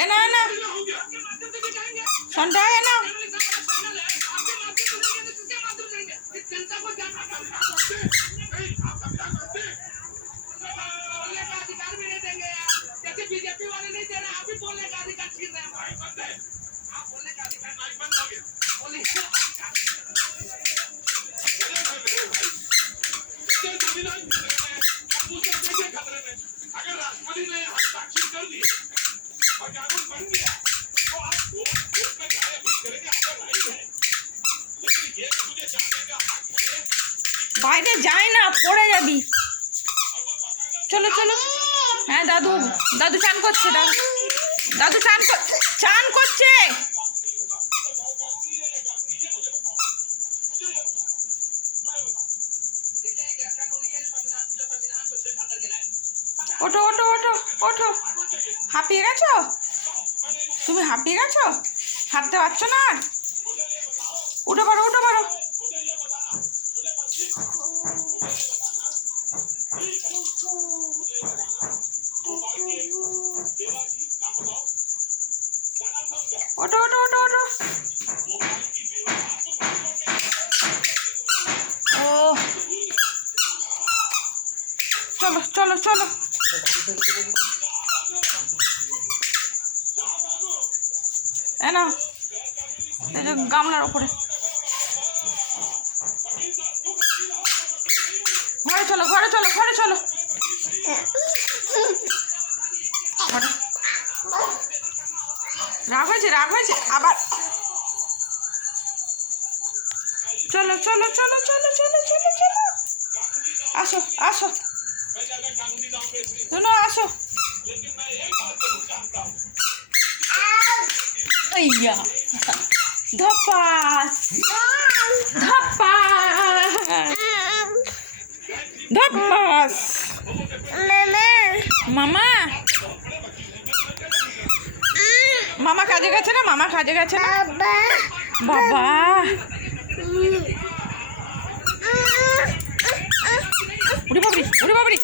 এ না না সন্ধ্যা এ না बीजेपी वाले नहीं दे रहे, आप ही बोलने का अधिकार छीन रहे हैं। भाई बंद है, आप बोलने का अधिकार माइक बंद हो गया। बोले अगर राष्ट्रपति ने हस्ताक्षर कर दिए और कानून बन गया तो आप वोट में क्या अपील करेंगे? आपका राइट है, लेकिन ये मुझे जानने का हक है। বাইরে যাই না, পড়ে যাবি। চলো চলো। হ্যাঁ দাদু, দাদু চান করছে, দাদু দাদু চান করছে। ওঠো ওঠো ওঠো ওঠো। হাঁপিয়ে গেছো তুমি? হাঁপিয়ে গেছো? হাঁটতে পারছো না? উঠে পারো, উঠে পারো। ওঠো ওঠো ওঠো ওঠো। ও চলো চলো চলো। না এই যে গামলার ওপরে। ঘরে চলো ঘরে চলো ঘরে চলো। রাগ হয়েছে রাগ হয়েছে আবার। চলো চলো চলো চলো চলো চলো চলো। আসো আসো শোনো, আসো। আইয়া ধপাস ধপাস ধপাস। মামা মামা কাজে গেছে না? মামা কাজে গেছে না? বাবা উড়ে বাবরি উড়ে বাবরি।